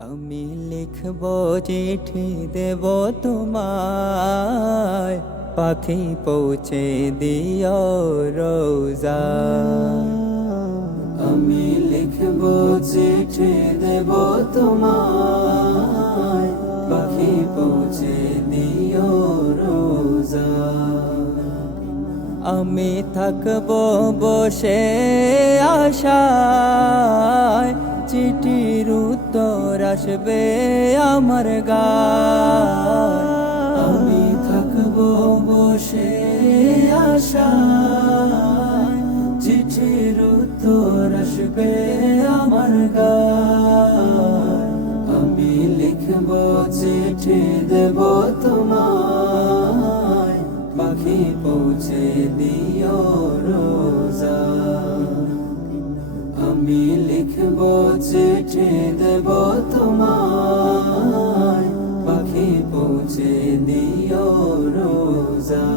আমি লিখব চিঠি দেব তোমায়, পাখি পৌঁছে দিও রোজা। আমি লিখব চিঠি দেব তোমায়, পাখি পৌঁছে দিও রোজা। আমি থাকব বসে আশায়, চিঠির উত্তর আসবে আমার গায়। আমি থাকব বসে আশায়, চিঠির উত্তর আসবে আমার গায়। আমি লিখব চিঠি দেব তোমায়, পাখি পৌঁছে দিও রোজা। আমি লিখব চিঠি দেব তোমায়, পাখি পৌঁছে দিও রোজা।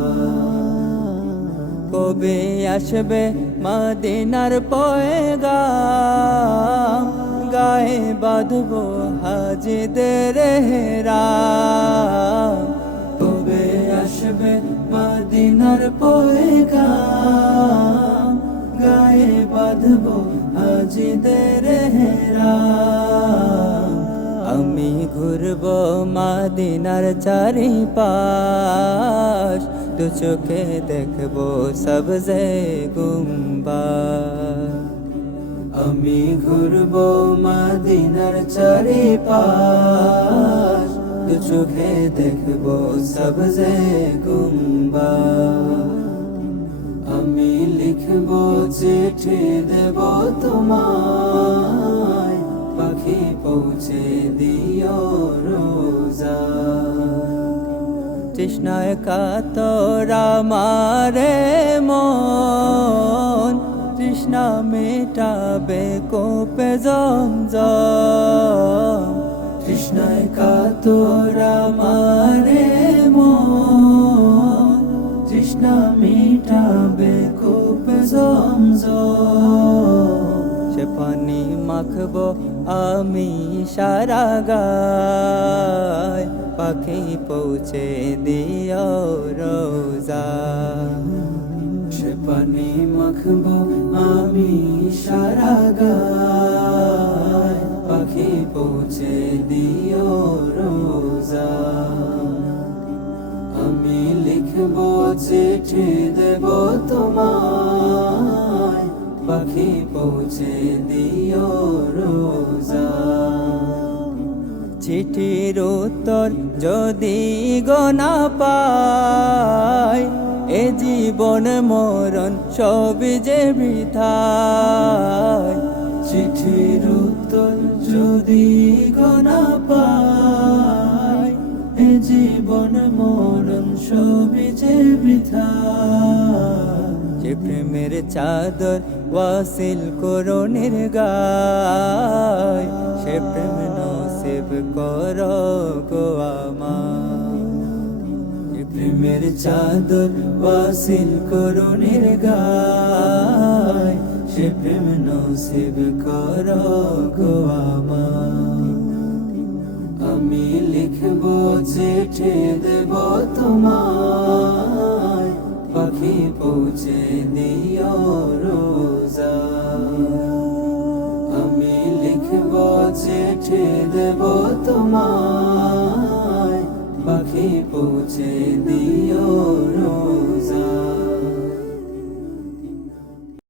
কবে আসবে মদিনার পয়গাম, গায়ে বাঁধব হাজিদের হেরাম। কবে আসবে মদিনার পয়গাম, গায়ে বাঁধব হাজিদের হেরাম। আমি ঘুরব মদিনার চারিপাশ, দু চোখে দেখব সবজে গুম্বাদ। আমি ঘুরব মদিনার চারিপাশ, দু চোখে দেখব সবজে গুম্বাদ। আমি লিখব চিঠি দেব তোমায়, পাখি পৌঁছে দিও রোজা। তৃষ্ণায় কাতর আমারে মন, তৃষ্ণা মেটাবে কোপে জমজম। তৃষ্ণায় কাতর আমারে মন, তৃষ্ণা মিটাবে কূপ জমজম। সে পানি মাখব আমি সারা গায়, পাখি পৌঁছে দিও রোজা। সে পানি মাখব আমি সারা গায়, পাখি পৌঁছে দিও রোজা। আমি লিখব চিঠি দেব তোমায়, পাখি পৌঁছে দিও রোজা। চিঠির উত্তর যদি গোনা পাই, এ জীবন মরণ সবই যে বৃথায়। চিঠির উত্তর যদি গোনা পাই, এ জীবন মরণ সবই যে বৃথা। যে প্রেমের চাদর ওয়াসিল করণের গায়, সে প্রেম নসিব করো গো আমার। যে প্রেমের চাদর ওয়াসিল করণের গায়, সে প্রেম নসিব করো গো আমার। আমি লিখব চিঠি দেব তোমায়, পাখি পৌঁছে দিও রোজা। আমি লিখব চিঠি দেব তোমায়, পাখি পৌঁছে দিও রোজা।